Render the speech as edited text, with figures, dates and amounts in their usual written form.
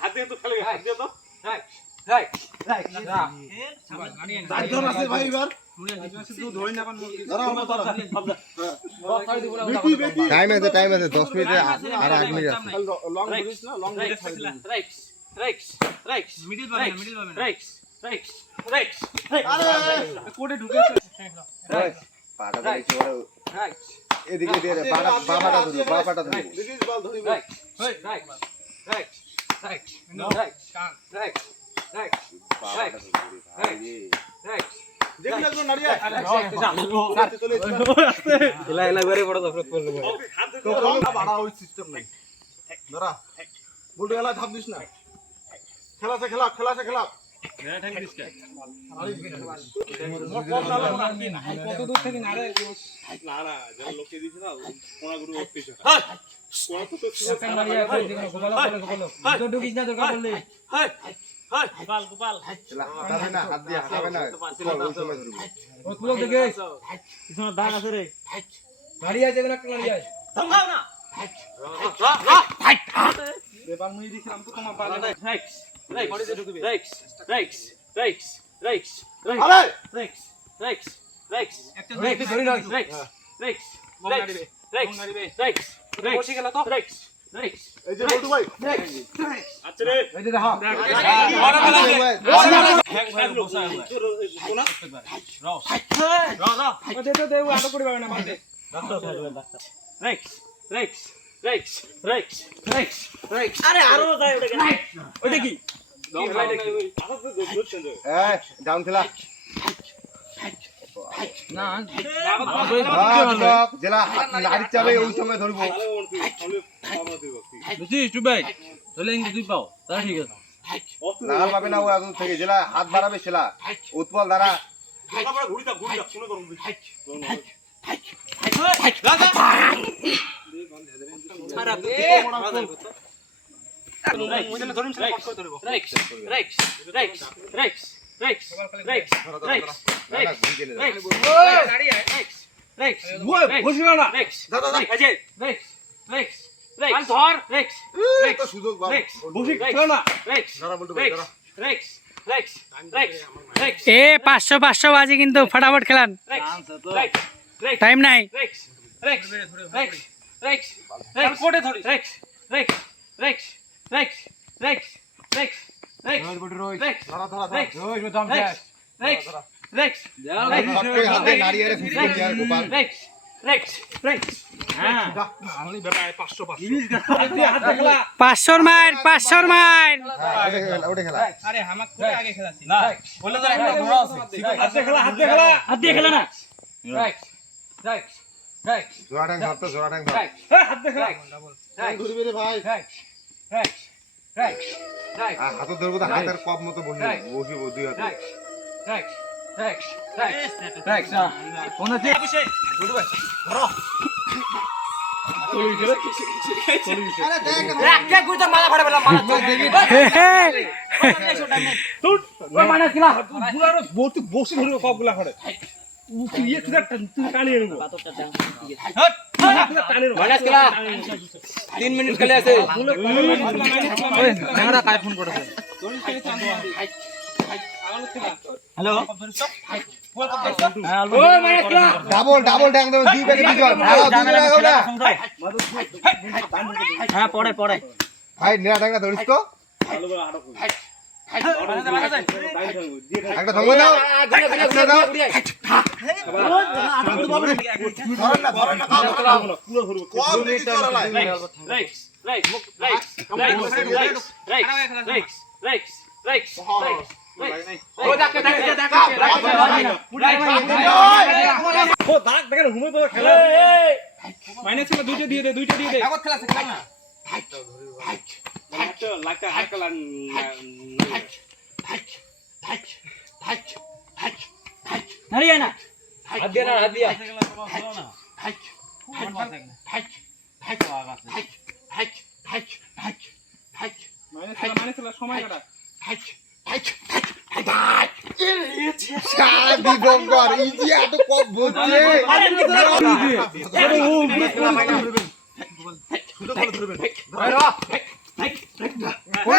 হাত দিয়ে তো খেলে হাত দিয়ে তো টাইম আছে 10 মিনিট আর 8 মিনিট আছে লং ব্রিজ না লং ব্রিজ মিডল কোডে ঢুকেছে পাটা ধরেছি এদিকে দিয়ে বাবাটা ধরো দিস বল ধরি দেখুন একজন নাড়িয়া এলা করে বড় দফরত করলো তো বাড়া ওই সিস্টেম নাই ধরা বলতে গেলা ধাপ দিস না খেলা ঠ্যাং দিস কে কত দূর থেকে নাড়ে না যারা লোকে দিছে না কোনা গুরু অফিসে কোনা তো মারিয়া গোপাল তো ঢুকিস না দরকার বললে গোপাল হাতাবে না ওই সময় ধরবো ও তুই দেখে পিছনে দাগ আছে রে মারিয়া যেন একটা মারিয়া থামাও না দেবাল মুই দিছিলাম তো তোমার পালা এই যে বলতো ভাই আচ্ছা রে এই যে দেখো আরে আরো যায় ওইটা কি ডাউন খেলা না জেলা লাড়ি চাবে ওই সময় ধরবো বুঝছিস তুই ভাই তাহলে ইংরেজি তুই পাও তা ঠিক আছে লাল পাবে না ও এখন থেকে জেলা হাত বাড়াবে সেলা উৎপল দ্বারা ঘুরিটা শুনে করুন সুযোগ 500 বাজে কিন্তু ফটাফট খেলান টাইম নাই নারিয়ারে গোপাল 500 মাইল ওটা খেলা আরে হামাক করে আগে খেলাছি না বলে তো একটা ঘোড়া আছে হাত দিয়ে খেলা না জোড়া ট্যাং ধরতো জোড়া ট্যাং ধর হাত দিয়ে খেলা ঘুরবে রে ভাই হাতে ধরবো তো হাতের কপ মতো বসিব দুই হাতে বসে ধরবে কপগুলা করে টানিয়ে নেবো 3 মিনিট খেলে আছে ক্যামেরা কায় ফোন করেছে হ্যালো ডাবল ট্যাং দেব দুই প্যাকেট জল ভালো দুই টাকা না হ্যাঁ পড়ে ভাই নেড়া ট্যাংটা ধরিস তো একটা ধরবো দাও দুইটা দিয়ে দে নারিয়া না হাত দিয়া সময় কাটা দিগম্বর ইজি এত কম বলছে শুধু ভালো ধরবেন ভাই রা। কোন